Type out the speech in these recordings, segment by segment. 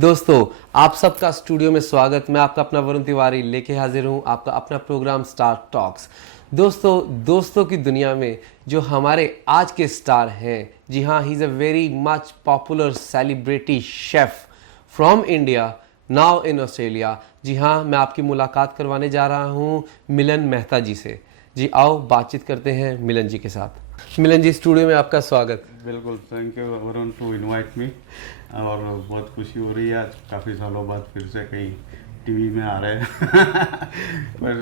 दोस्तों, आप सबका स्टूडियो में स्वागत। मैं आपका अपना वरुण तिवारी लेके हाजिर हूँ आपका अपना प्रोग्राम स्टार टॉक्स। दोस्तों की दुनिया में जो हमारे आज के स्टार हैं, जी हाँ, he is a very much popular celebrity chef from India now in Australia. जी हाँ, मैं आपकी मुलाकात करवाने जा रहा हूँ मिलन मेहता जी से। जी आओ बातचीत करते हैं मिलन जी के साथ। मिलन जी, स्टूडियो में आपका स्वागत। बिल्कुल, thank you Varun to invite me. और बहुत खुशी हो रही है, आज काफ़ी सालों बाद फिर से कहीं टीवी में आ रहे हैं। पर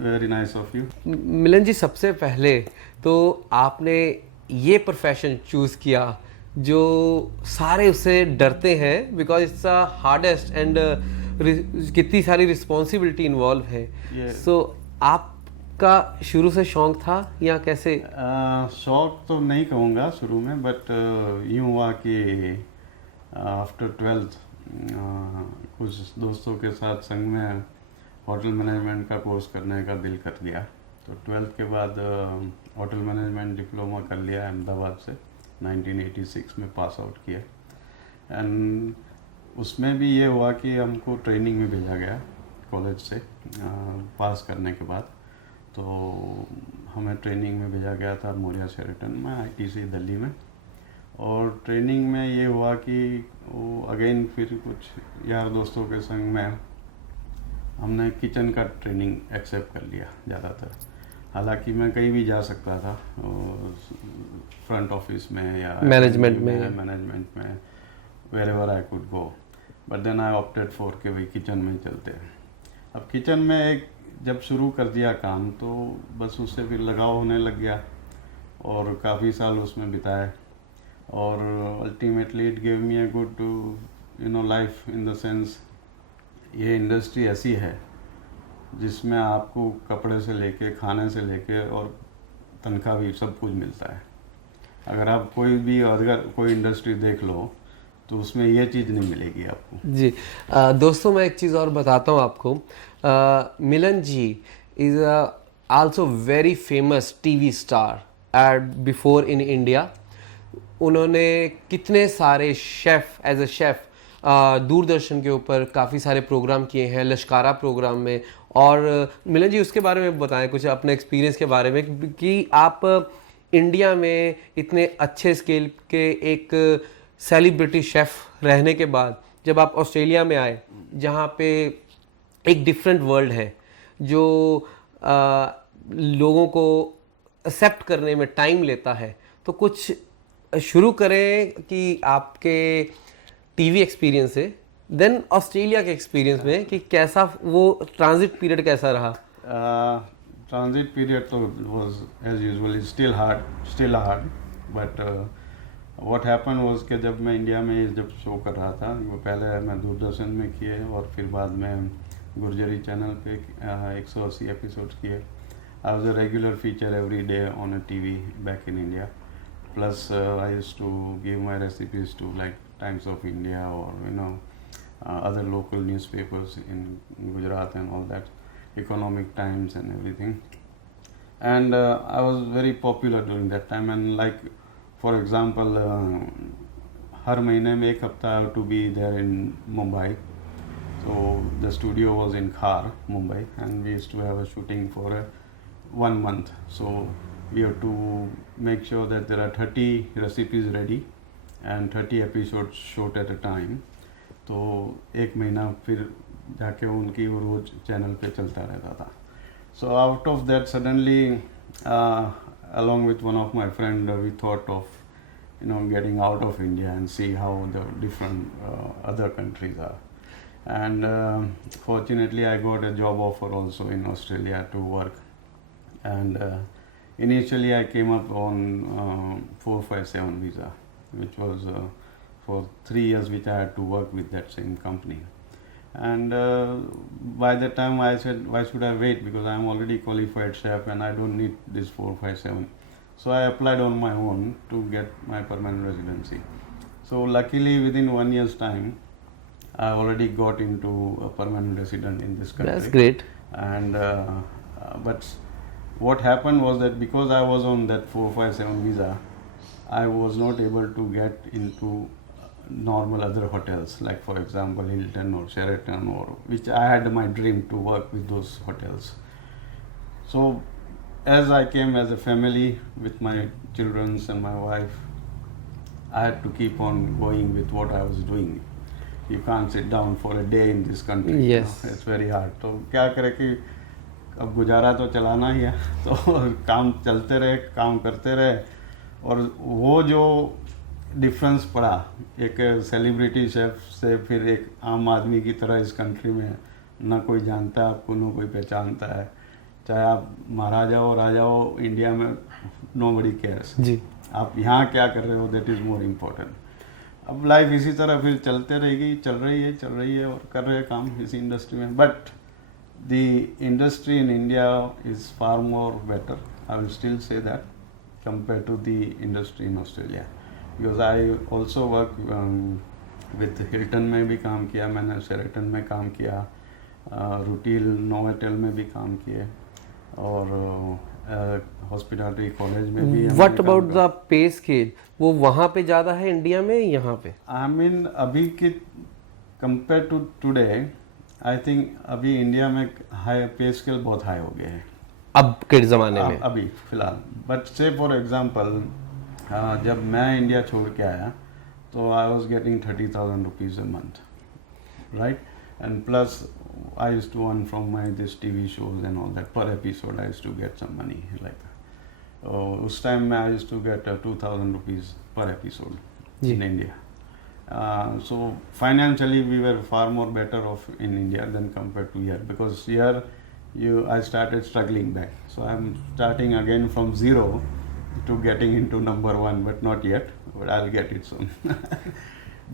वेरी नाइस ऑफ यू। मिलन जी, सबसे पहले तो आपने ये प्रोफेशन चूज़ किया जो सारे उससे डरते हैं, because it's a hardest and कितनी सारी रिस्पॉन्सिबिलिटी इन्वॉल्व है। सो आपका शुरू से शौक था या कैसे? शौक तो नहीं कहूँगा शुरू में, बट यूँ हुआ कि आफ्टर 12th कुछ दोस्तों के साथ संग में होटल मैनेजमेंट का कोर्स करने का दिल कर लिया। तो 12th के बाद होटल मैनेजमेंट डिप्लोमा कर लिया अहमदाबाद से, 1986 में पास आउट किया। एंड उसमें भी ये हुआ कि हमको ट्रेनिंग में भेजा गया कॉलेज से पास करने के बाद। तो हमें ट्रेनिंग में भेजा गया था मोरिया शेरेटन में, आईटीसी दिल्ली में। और ट्रेनिंग में ये हुआ कि वो अगेन फिर कुछ यार दोस्तों के संग में हमने किचन का ट्रेनिंग एक्सेप्ट कर लिया ज़्यादातर। हालांकि मैं कहीं भी जा सकता था, फ्रंट ऑफिस में या मैनेजमेंट में, wherever I could go. But then I opted for के भाई किचन में चलते हैं। अब किचन में एक जब शुरू कर दिया काम तो बस उससे फिर लगाव होने लग गया और काफ़ी साल उसमें बिताए। और ultimately it give me a good life in the sense, ये इंडस्ट्री ऐसी है जिसमें आपको कपड़े से लेके, खाने से लेके और तनख्वाह भी सब कुछ मिलता है। अगर आप कोई इंडस्ट्री देख लो तो उसमें ये चीज़ नहीं मिलेगी आपको। जी दोस्तों, मैं एक चीज़ और बताता हूँ आपको। Milan ji is also very famous TV star at before in India. उन्होंने कितने सारे एज अ शेफ़ दूरदर्शन के ऊपर काफ़ी सारे प्रोग्राम किए हैं, लश्कारा प्रोग्राम में। और मिलन जी, उसके बारे में बताएं कुछ अपने एक्सपीरियंस के बारे में कि आप इंडिया में इतने अच्छे स्केल के एक सेलिब्रिटी शेफ़ रहने के बाद जब आप ऑस्ट्रेलिया में आए, जहाँ पे एक डिफरेंट वर्ल्ड है जो लोगों को एक्सेप्ट करने में टाइम लेता है, तो कुछ शुरू करें कि आपके टीवी एक्सपीरियंस से, देन ऑस्ट्रेलिया के एक्सपीरियंस में कि कैसा वो ट्रांजिट पीरियड कैसा रहा। ट्रांजिट पीरियड तो was as usual still hard, but what happen was कि जब मैं इंडिया में जब शो कर रहा था, वो पहले मैं दूरदर्शन में किए और फिर बाद में गुर्जरी चैनल पे 180 एपिसोड्स किए। I was a regular feature every day on a TV back in India. Plus, I used to give my recipes to like Times of India or other local newspapers in Gujarat and all that, Economic Times and everything. And I was very popular during that time. And like, for example, हर महीने में एक हफ्ता I have to be there in Mumbai. So the studio was in Khar, Mumbai, and we used to have a shooting for 1 month. So we have to make sure that there are 30 recipes ready and 30 episodes shot at a time. तो एक महीना फिर जाके उनकी वो रोज channel पे चलता रहता था। So out of that suddenly, along with one of my friend, we thought of getting out of India and see how the different other countries are. And fortunately I got a job offer also in Australia to work. And initially I came up on 457 visa, which was for 3 years, which I had to work with that same company. And by that time I said, why should I wait, because I am already qualified chef and I don't need this 457. So I applied on my own to get my permanent residency. So luckily within 1 year's time I already got into a permanent resident in this country. That's great. And but what happened was that because I was on that 457 visa, I was not able to get into normal other hotels, like for example Hilton or Sheraton, or which I had my dream to work with those hotels. So as I came as a family with my children and my wife, I had to keep on going with what I was doing. You can't sit down for a day in this country. Yes. You know, it's very hard. तो क्या करे कि अब गुजारा तो चलाना ही है, तो काम चलते रहे, काम करते रहे. और वो जो डिफरेंस पड़ा एक सेलिब्रिटी शेफ से फिर एक आम आदमी की तरह इस कंट्री में, ना कोई जानता है आपको, ना कोई पहचानता है. चाहे आप महाराजा हो, राजा हो, इंडिया में नोबडी केयर्स. जी. आप यहाँ क्या कर रहे हो, दैट इज़ मोर इम्पोर्टेंट. अब लाइफ इसी तरह फिर चलते रहेगी, चल रही है और कर रहे हैं काम इसी इंडस्ट्री में. But the industry in India is far more better, I will still say that, compare to the industry in Australia. Because I also work with Hilton में भी काम किया मैंने, शेरेटन में काम किया, रूटील नोवेटेल में भी काम किए, और हॉस्पिटैलिटी कॉलेज में भी. What about the pay scale, वो वहाँ पे ज़्यादा है इंडिया में, यहाँ पे? आई मीन अभी के compare to today, I think अभी इंडिया में हाई पे स्केल बहुत हाई हो गए हैं अब के ज़माने में, अभी फिलहाल. बट से फॉर एग्जांपल जब मैं इंडिया छोड़ के आया तो I was getting 30,000 rupees a month, right. And plus I used to earn from my this TV shows and all that. Per episode I used to get some money like that. उस time में I used to get 2,000 rupees per episode in India. So financially we were far more better off in India than compared to here, because here I started struggling back. So I'm starting again from zero to getting into number one, but not yet. But I'll get it soon.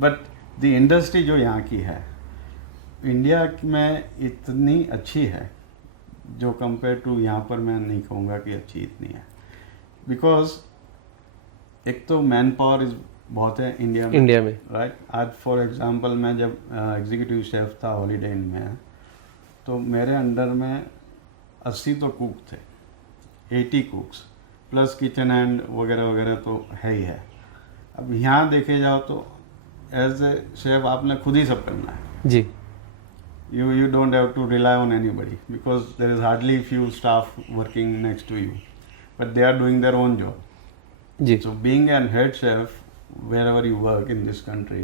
But the industry जो यहाँ की है India में इतनी अच्छी है जो compare to यहाँ पर मैं नहीं कहूँगा कि अच्छी इतनी है. बिकॉज एक तो मैन पावर इज बहुत है इंडिया में, राइट. आज फॉर एग्जांपल मैं जब एग्जीक्यूटिव शेफ था हॉलीडे इन में, तो मेरे अंडर में 80 तो कुक थे, 80 कुक्स प्लस किचन हैंड वगैरह वगैरह तो है ही है. अब यहाँ देखे जाओ तो एज ए शेफ आपने खुद ही सब करना है जी. You don't have to rely on anybody, because there is hardly few staff working next to you, but they are doing their own job. Ji. So being a head chef wherever you work in this country,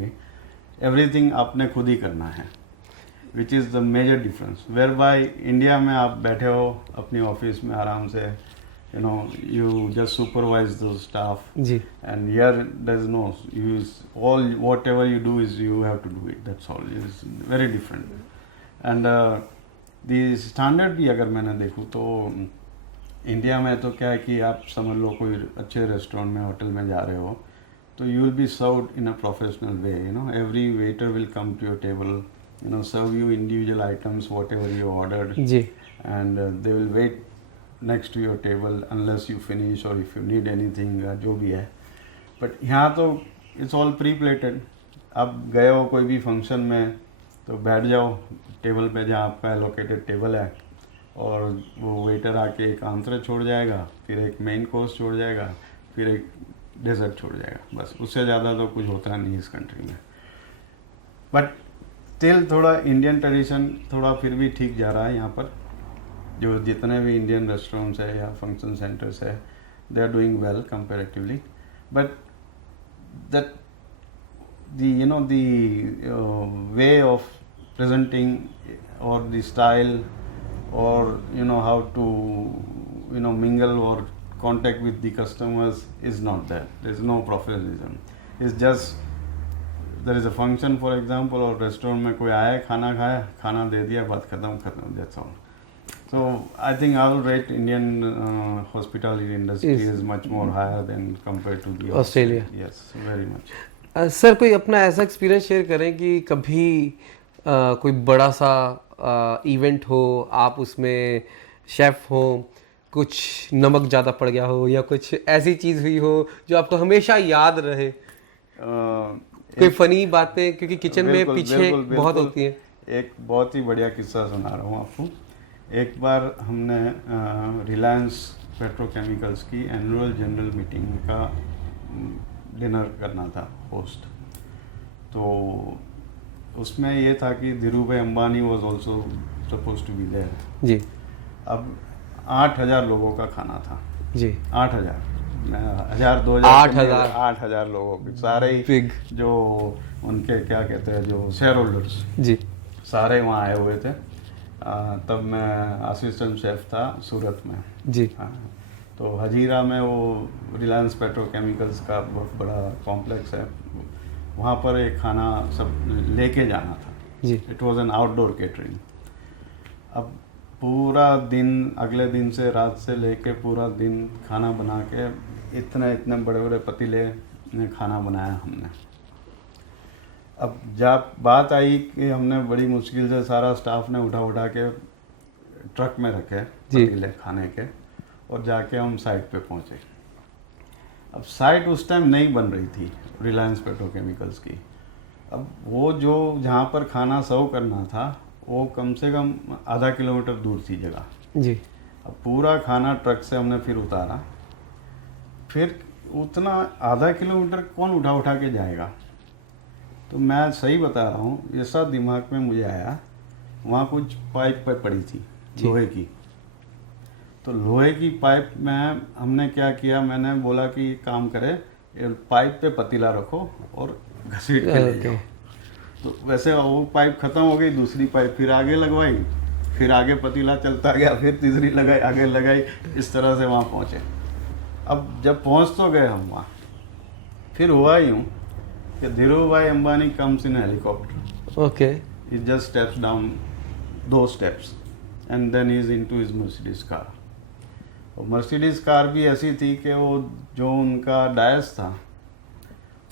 everything आपने खुद ही करना है, which is the major difference. Whereby India में आप बैठे हो अपनी office में आराम से, you just supervise the staff. जी. And here there's no, whatever you do is you have to do it. That's all. It's very different. And the standard भी अगर मैंने देखूँ तो इंडिया में तो क्या है कि आप समझ लो कोई अच्छे रेस्टोरेंट में, होटल में जा रहे हो तो you will be served in a professional way. Every waiter will come to your table, serve you individual items whatever you ordered, and they will wait next to your table unless you finish और if you need anything, जो भी है. But यहाँ तो it's all pre plated. आप गए हो कोई भी फंक्शन में तो बैठ जाओ टेबल पे जहाँ आपका एलोकेटेड टेबल है, और वो वेटर आके एक आंतरे छोड़ जाएगा, फिर एक मेन कोर्स छोड़ जाएगा, फिर एक डेजर्ट छोड़ जाएगा. बस उससे ज़्यादा तो कुछ होता नहीं इस कंट्री में. बट स्टिल थोड़ा इंडियन ट्रेडिशन थोड़ा फिर भी ठीक जा रहा है यहाँ पर. जो जितने भी इंडियन रेस्टोरेंट्स है या फंक्शन सेंटर्स है, they are doing well comparatively. But that the way of presenting or the style or how to mingle or contact with the customers is not there. There is no professionalism. It's just there is a function for example, और restaurant में कोई आया, खाना खाया, खाना दे दिया, बात खत्म. That's all. So I think I will rate Indian hospitality industry is much more higher than compared to the Australia. Yes, very much. Sir कोई अपना ऐसा एक्सपीरियंस शेयर करें कि कभी कोई बड़ा सा इवेंट हो, आप उसमें शेफ हो, कुछ नमक ज़्यादा पड़ गया हो या कुछ ऐसी चीज़ हुई हो जो आपको हमेशा याद रहे? कोई फनी बातें, क्योंकि किचन में पीछे बहुत होती हैं. एक बहुत ही बढ़िया किस्सा सुना रहा हूँ आपको. एक बार हमने रिलायंस पेट्रोकेमिकल्स की एनुअल जनरल मीटिंग का डिनर करना था होस्ट. तो उसमें ये था कि Dhirubhai Ambani was also suppose to be there. जी अब 8,000 लोगों का खाना था। जी 8,000 1000 2000 8,000 8,000 लोगों के सारे ही Big. जो उनके क्या कहते हैं जो शेयर होल्डर्स जी सारे वहाँ आए हुए थे। तब मैं असिस्टेंट शेफ था सूरत में। जी हाँ, तो हजीरा में वो रिलायंस पेट्रोकेमिकल्स का बहुत बड़ा कॉम्प्लेक्स है, वहाँ पर एक खाना सब लेके जाना था। जी it was an outdoor catering. अब पूरा दिन, अगले दिन से रात से लेके पूरा दिन खाना बना के इतने इतने बड़े बड़े पतीले में खाना बनाया हमने। अब जब बात आई कि हमने बड़ी मुश्किल से सारा स्टाफ ने उठा उठा के ट्रक में रखे जी। पतीले खाने के, और जाके हम साइट पे पहुंचे। अब साइट उस टाइम नहीं बन रही थी रिलायंस पेट्रोकेमिकल्स की। अब वो जो जहाँ पर खाना सर्व करना था वो कम से कम आधा किलोमीटर दूर थी जगह। जी अब पूरा खाना ट्रक से हमने फिर उतारा, फिर उतना आधा किलोमीटर कौन उठा उठा के जाएगा। तो मैं सही बता रहा हूँ, ऐसा दिमाग में मुझे आया, वहाँ कुछ पाइप पे पड़ी थी लोहे की। तो लोहे की पाइप में हमने क्या किया, मैंने बोला कि ये काम करे, ये पाइप पे पतीला रखो और घसीट के ले जाओ। तो वैसे वो पाइप ख़त्म हो गई, दूसरी पाइप फिर आगे लगवाई, फिर आगे पतीला चलता गया, फिर तीसरी लगाई, आगे लगाई, इस तरह से वहाँ पहुँचे। अब जब पहुँच तो गए हम वहाँ, फिर हुआ यूँ कि Dhirubhai Ambani comes in helicopter. Okay He just steps down those steps and then he is into his Mercedes car. और मर्सिडीज कार भी ऐसी थी कि वो जो उनका डायस था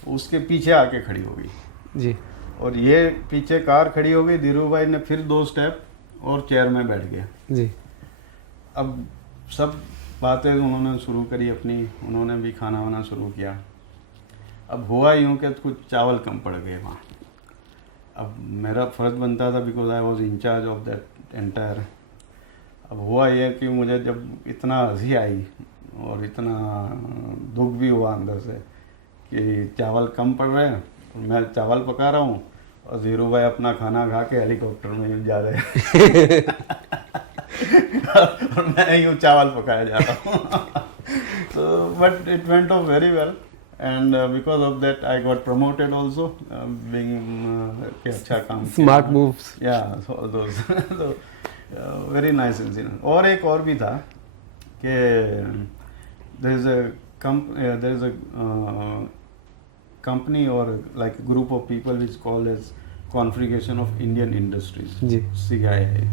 उसके पीछे आके खड़ी हो गई, जी और ये पीछे कार खड़ी हो गई। धीरूभाई ने फिर 2 स्टेप और चेयर में बैठ गए। जी अब सब बातें उन्होंने शुरू करी अपनी, उन्होंने भी खाना वाना शुरू किया। अब हुआ यूँ कि कुछ चावल कम पड़ गए वहाँ। अब मेरा फ़र्ज़ बनता था, because I was in charge of that entire. अब हुआ यह कि मुझे जब इतना हंसी आई और इतना दुख भी हुआ अंदर से कि चावल कम पड़ रहे हैं, और मैं चावल पका रहा हूँ और धीरूभाई अपना खाना खा के हेलीकॉप्टर में जा रहे हैं और मैं यूँ चावल पकाया जा रहा हूँ। So but it went off very well, and because of that I got promoted also, being कि अच्छा काम किया। Smart moves Yeah, so all those so very nice incident। और एक और भी था कि there is a company or like a group of people which called as Confederation of Indian Industries, ji CII।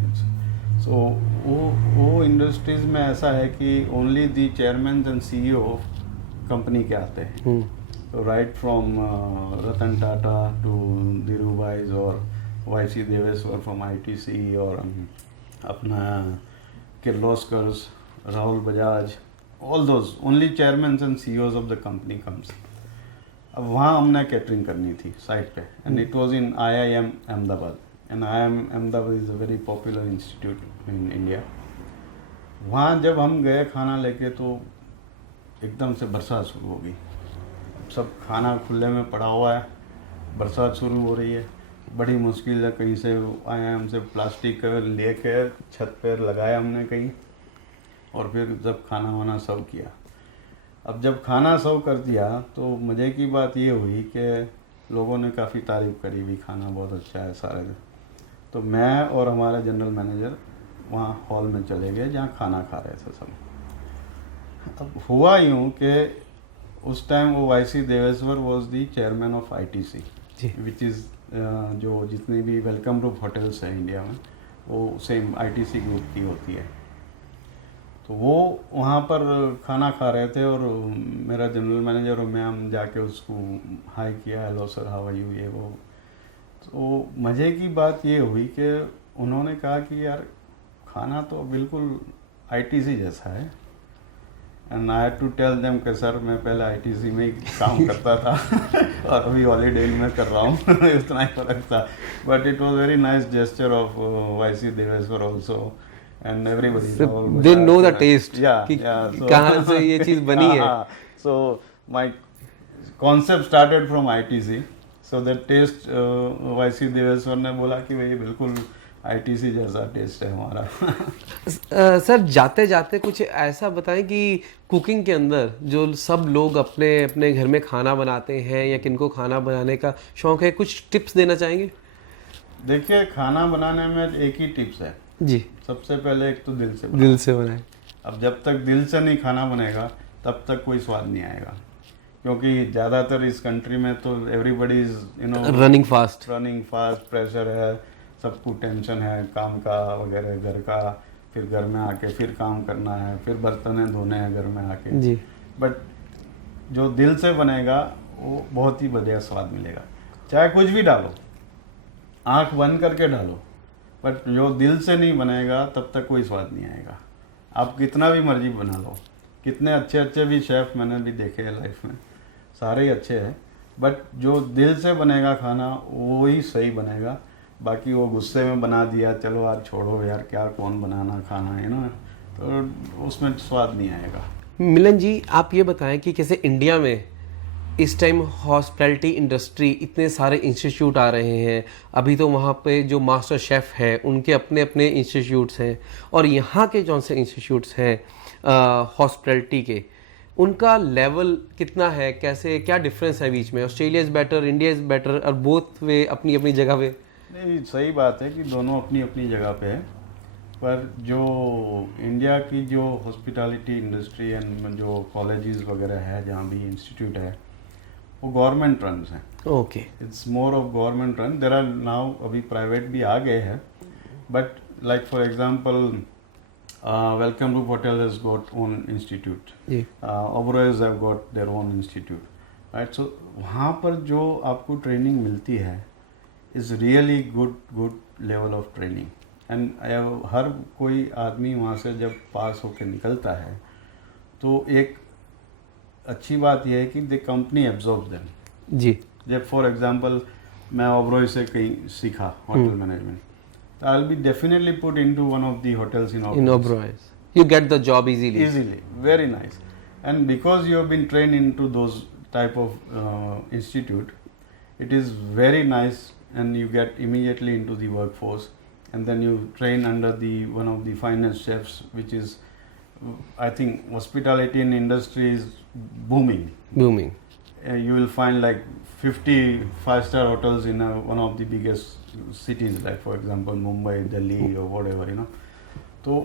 सो वो इंडस्ट्रीज़ में ऐसा है कि only the chairman and CEO company के आते हैं। तो right from Ratan Tata to Dhirubhai और YC देवेश्वर फ्रॉम ITC, और अपना Kirloskars, Rahul Bajaj, all those only chairman and CEOs of the company comes. अब वहाँ हमने कैटरिंग करनी थी साइट पे, and it was in IIM Ahmedabad. And IIM Ahmedabad is a very popular institute in India. वहाँ जब हम गए खाना लेके तो एकदम से बरसात शुरू हो गई। सब खाना खुले में पड़ा हुआ है, बरसात शुरू हो रही है, बड़ी मुश्किल है। कहीं से IIM से प्लास्टिक लेके छत पर लगाया हमने कहीं, और फिर जब खाना वाना सर्व किया। अब जब खाना सर्व कर दिया तो मज़े की बात ये हुई कि लोगों ने काफ़ी तारीफ़ करी भी, खाना बहुत अच्छा है सारे। तो मैं और हमारा जनरल मैनेजर वहाँ हॉल में चले गए जहाँ खाना खा रहे थे सब। अब हुआ यूँ कि उस टाइम वो YC Deveshwar was the chairman of ITC, which is जो जितनी भी वेलकम ग्रुप होटल्स हैं इंडिया में वो सेम ITC ग्रुप की होती है। तो वो वहाँ पर खाना खा रहे थे, और मेरा जनरल मैनेजर और मैं हम जाके उसको हाई किया, hello sir how are you, ये वो। तो मज़े की बात ये हुई कि उन्होंने कहा कि यार खाना तो बिल्कुल ITC जैसा है। And I had to tell them कि सर मैं पहले ITC में ही काम करता था और अभी हॉलीडे में कर रहा हूँ इतना ही फर्क था। But it was very nice gesture of YC Deveshwar also, and everybody they know the taste कि कहाँ से ये चीज़ बनी है। So my concept started from ITC, so that taste YC Deveshwar ने बोला कि भाई बिल्कुल आईटीसी जैसा टेस्ट है हमारा। सर जाते जाते कुछ ऐसा बताएं कि कुकिंग के अंदर जो सब लोग अपने अपने घर में खाना बनाते हैं या किनको खाना बनाने का शौक है, कुछ टिप्स देना चाहेंगे? देखिए, खाना बनाने में एक ही टिप्स है जी। सबसे पहले, एक तो दिल से बनाओ। दिल से बनाएं। अब जब तक दिल से नहीं खाना बनेगा तब तक कोई स्वाद नहीं आएगा, क्योंकि ज़्यादातर इस कंट्री में तो everybody is running fast. Pressure है, सबको टेंशन है काम का वगैरह, घर का, फिर घर में आके फिर काम करना है, फिर बर्तनें धोने हैं घर में आके जी। बट जो दिल से बनेगा वो बहुत ही बढ़िया स्वाद मिलेगा। चाहे कुछ भी डालो, आंख बंद करके डालो, बट जो दिल से नहीं बनेगा तब तक कोई स्वाद नहीं आएगा। आप कितना भी मर्जी बना लो, कितने अच्छे अच्छे भी शेफ़ मैंने भी देखे हैं लाइफ में, सारे ही अच्छे हैं, बट जो दिल से बनेगा खाना वो ही सही बनेगा। बाकी वो गुस्से में बना दिया, चलो आज छोड़ो यार, क्या कौन बनाना खाना है ना, तो उसमें स्वाद नहीं आएगा। मिलन जी, आप ये बताएं कि कैसे इंडिया में इस टाइम हॉस्पिटैलिटी इंडस्ट्री, इतने सारे इंस्टीट्यूट आ रहे हैं, अभी तो वहाँ पे जो मास्टर शेफ़ है उनके अपने अपने इंस्टीट्यूट्स हैं, और यहाँ के जौन से इंस्टीट्यूट्स हैं हॉस्पिटैलिटी के, उनका लेवल कितना है, कैसे क्या डिफरेंस है बीच में? Australia is better, India is better, और बोथ वे अपनी अपनी जगह पे? नहीं, सही बात है कि दोनों अपनी अपनी जगह पे है, पर जो इंडिया की जो हॉस्पिटैलिटी इंडस्ट्री एंड जो कॉलेजेस वगैरह है, जहाँ भी इंस्टीट्यूट है, वो गवर्नमेंट रन हैं। Okay. It's more of government run. There are now अभी प्राइवेट भी आ गए हैं, but like for example welcome group hotel has got own institute, Oberois have got their own institute, right. So वहाँ पर जो आपको ट्रेनिंग मिलती है is really good level of training, and हर कोई आदमी वहाँ से जब पास होकर निकलता है तो एक अच्छी बात यह है कि द कंपनी एब्जॉर्ब देम। जी। जब फॉर एग्जांपल मैं ओबरॉय से कहीं सीखा होटल मैनेजमेंट, तो I will be definitely put into one of the hotels in Oberoi. You get the job easily. Easily, very nice. And because you have been trained into those type of institute, it is very nice, and you get immediately into the workforce, and then you train under the one of the finest chefs, which is, I think, hospitality in industry is booming. Booming. You will find like 50 5-star hotels in one of the biggest cities, like for example Mumbai, Delhi or whatever, you know. तो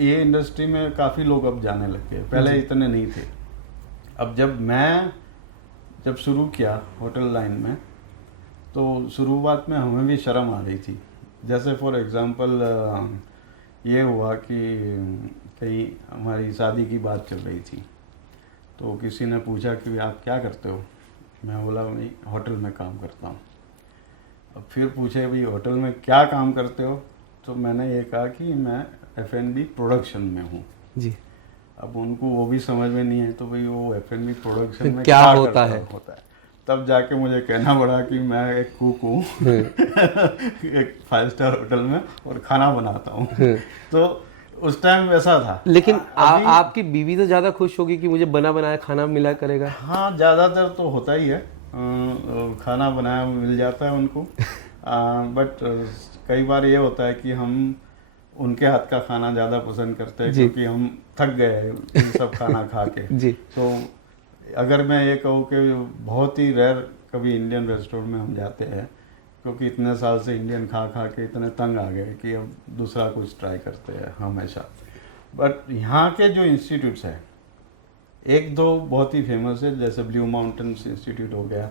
ये industry में काफ़ी लोग अब जाने लग गए, पहले इतने नहीं थे। अब जब शुरू किया होटल लाइन में, तो शुरुआत में हमें भी शर्म आ रही थी। जैसे फॉर एग्जांपल ये हुआ कि कहीं हमारी शादी की बात चल रही थी, तो किसी ने पूछा कि आप क्या करते हो? मैं बोला भाई होटल में काम करता हूँ। अब फिर पूछे भाई होटल में क्या काम करते हो? तो मैंने ये कहा कि मैं F&B प्रोडक्शन में हूँ जी। अब उनको वो भी समझ में नहीं है, तो भाई वो F&B प्रोडक्शन में क्या होता है? तब जाके मुझे कहना पड़ा कि मैं एक कुक हूँ एक 5-स्टार होटल में, और खाना बनाता हूँ। तो उस टाइम वैसा था। लेकिन आपकी बीवी तो ज़्यादा खुश होगी कि मुझे बना बनाया खाना मिला करेगा। हाँ, ज़्यादातर तो होता ही है, खाना बनाया मिल जाता है उनको, बट कई बार ये होता है कि हम उनके हाथ का खाना ज़्यादा पसंद करते हैं, क्योंकि हम थक गए हैं ये सब खाना खा के। जी। तो अगर मैं ये कहूँ कि बहुत ही रेयर कभी इंडियन रेस्टोरेंट में हम जाते हैं, क्योंकि इतने साल से इंडियन खा खा के इतने तंग आ गए कि अब दूसरा कुछ ट्राई करते हैं हमेशा। बट यहाँ के जो इंस्टीट्यूट्स हैं, एक दो बहुत ही फेमस है, जैसे ब्लू माउंटेन्स इंस्टीट्यूट हो गया,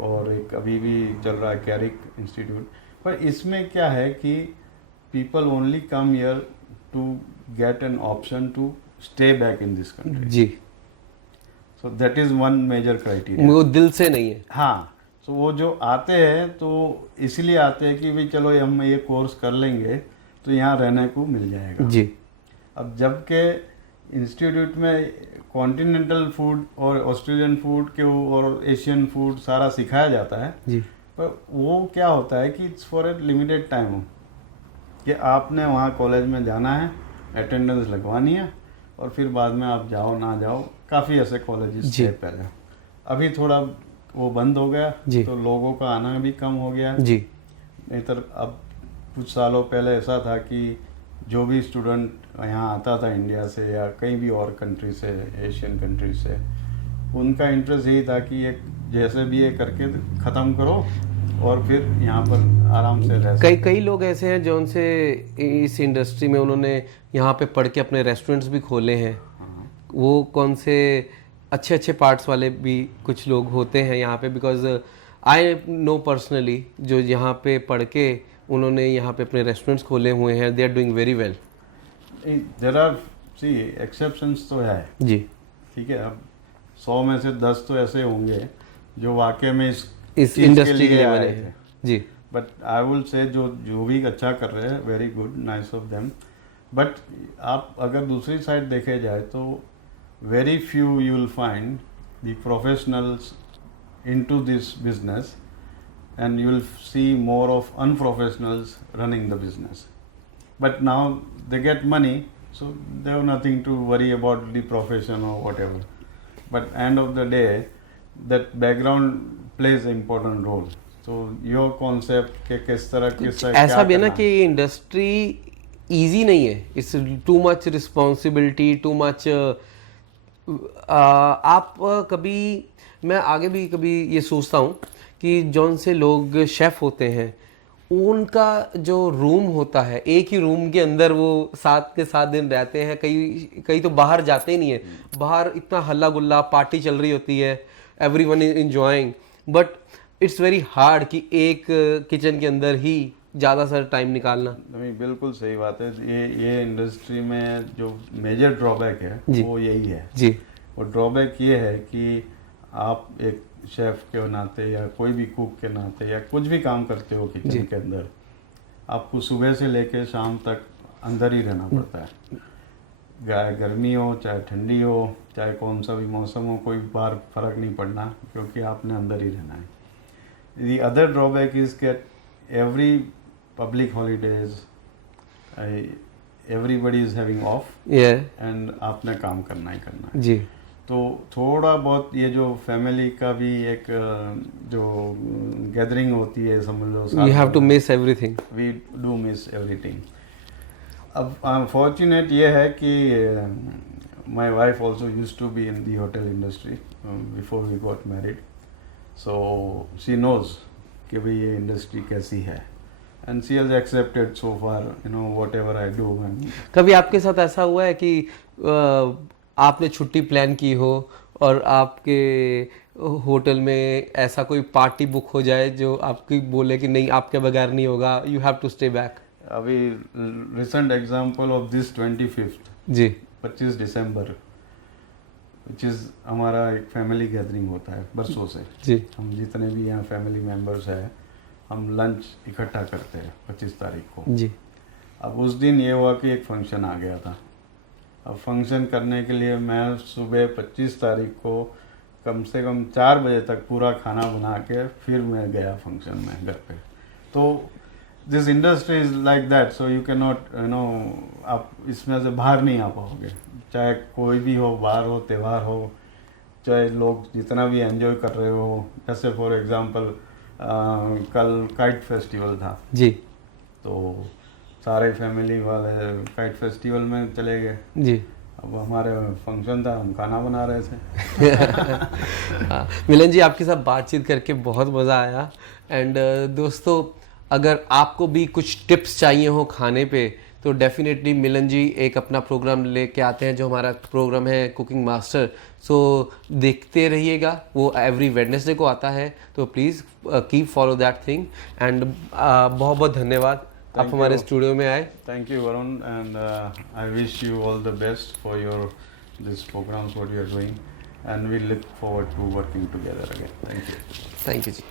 और एक अभी भी चल रहा है कैरिक इंस्टीट्यूट। पर इसमें क्या है कि people only come here to get an option to stay back in this country. Ji. So that is one major criteria. वो दिल से नहीं है। हाँ, तो वो जो आते हैं तो इसलिए आते हैं कि भाई चलो हम ये कोर्स कर लेंगे तो यहाँ रहने को मिल जाएगा। जी। अब जबकि इंस्टीट्यूट में कॉन्टिनेंटल फूड और ऑस्ट्रेलियन फूड के और एशियन फूड सारा सिखाया जाता है जी। पर वो क्या होता है कि it's for a limited time, कि आपने वहाँ कॉलेज में जाना है, अटेंडेंस लगवानी है, और फिर बाद में आप जाओ ना जाओ। काफ़ी ऐसे कॉलेजेस थे पहले, अभी थोड़ा वो बंद हो गया जी। तो लोगों का आना भी कम हो गया। जी नहीं तो अब कुछ सालों पहले ऐसा था कि जो भी स्टूडेंट यहाँ आता था इंडिया से या कहीं भी और कंट्री से, एशियन कंट्री से, उनका इंटरेस्ट यही था कि एक जैसे भी ये करके ख़त्म करो और फिर यहाँ पर आराम से रह कई सको। कई लोग ऐसे हैं जो उनसे इस इंडस्ट्री में उन्होंने यहाँ पे पढ़ के अपने रेस्टोरेंट्स भी खोले हैं। हाँ। वो कौन से अच्छे अच्छे पार्ट्स वाले भी कुछ लोग होते हैं यहाँ पे, बिकॉज आई नो पर्सनली जो यहाँ पे पढ़ के उन्होंने यहाँ पे अपने रेस्टोरेंट्स खोले हुए हैं, they are doing very well. There are see exceptions तो है, जी ठीक है। अब 100 में से 10 तो ऐसे होंगे जो वाकई में इस इस चीज़ इंडस्ट्री के लिए आए बने थे। हैं। जी बट आई विल से जो भी अच्छा कर रहे हैं, very good, nice of them. But आप अगर दूसरी साइड देखे जाए तो very few you will find the professionals into this business and you will see more of unprofessionals running the business. But now they get money, so they have nothing to worry about the profession or whatever. But end of the day, that background plays an important role. So your concept के किस तरह किस ऐसा भी है ना कि ये इंडस्ट्री इजी नहीं है, it's too much responsibility, too much. आप कभी, मैं आगे भी कभी ये सोचता हूँ कि जौन से लोग शेफ़ होते हैं उनका जो रूम होता है, एक ही रूम के अंदर वो 7 के 7 दिन रहते हैं, कई तो बाहर जाते ही नहीं है। बाहर इतना हल्ला गुल्ला, पार्टी चल रही होती है, everyone is enjoying, but it's very hard कि एक किचन के अंदर ही ज़्यादा सारा टाइम निकालना। नहीं, बिल्कुल सही बात है। ये इंडस्ट्री में जो मेजर ड्रॉबैक है वो यही है जी। और ड्रॉबैक ये है कि आप एक शेफ के नाते या कोई भी कुक के नाते या कुछ भी काम करते हो किचन के अंदर, आपको सुबह से लेके शाम तक अंदर ही रहना पड़ता है। चाहे गर्मी हो, चाहे ठंडी हो, चाहे कौन सा भी मौसम हो, कोई बार फर्क नहीं पड़ना, क्योंकि आपने अंदर ही रहना है। The other drawback is get every public holidays, everybody is having of and आपने काम करना ही करना है। जी। तो थोड़ा बहुत ये जो फैमिली का भी एक जो गैदरिंग होती है, समझ लो, you have to miss everything. We do miss everything. अब अनफॉर्चुनेट ये है कि my wife also used to be in the hotel industry before we got married, so she knows कि भाई ये इंडस्ट्री कैसी है and she has accepted so far, you know, whatever I do. कभी आपके साथ ऐसा हुआ है कि आपने छुट्टी प्लान की हो और आपके होटल में ऐसा कोई पार्टी बुक हो जाए जो आपकी बोले कि नहीं, आपके बगैर नहीं होगा, you have to stay back? अभी recent example of this 25th जी 25 दिसंबर, विच इज़ हमारा एक फैमिली गैदरिंग होता है बरसों से। जी। हम जितने भी यहाँ फैमिली मेम्बर्स हैं, हम लंच इकट्ठा करते हैं 25 तारीख को। जी। अब उस दिन ये हुआ कि एक फंक्शन आ गया था। अब फंक्शन करने के लिए मैं सुबह 25 तारीख को कम से कम 4 बजे तक पूरा खाना बना के फिर मैं गया फंक्शन में घर पे। तो this industry is like that, so you can not, you know, आप इसमें से बाहर नहीं आ पाओगे, चाहे कोई भी हो, बाहर हो, त्यौहार हो, चाहे लोग जितना भी एंजॉय कर रहे हो। जैसे फॉर एग्जांपल कल काइट फेस्टिवल था जी। तो सारे फैमिली वाले काइट फेस्टिवल में चले गए। जी। अब हमारे फंक्शन था, हम खाना बना रहे थे। मिलन जी, आपके साथ बातचीत करके बहुत मज़ा आया। एंड दोस्तों, अगर आपको भी कुछ टिप्स चाहिए हो खाने पे तो डेफिनेटली मिलन जी एक अपना प्रोग्राम लेके आते हैं, जो हमारा प्रोग्राम है कुकिंग मास्टर। सो देखते रहिएगा, वो एवरी वेडनेसडे को आता है, तो please keep follow that thing. And बहुत बहुत धन्यवाद आप हमारे स्टूडियो में आए। Thank you Varun, and I wish you all the best for your this programs what you are doing, and we look forward to working together again. Thank you. Thank you ji.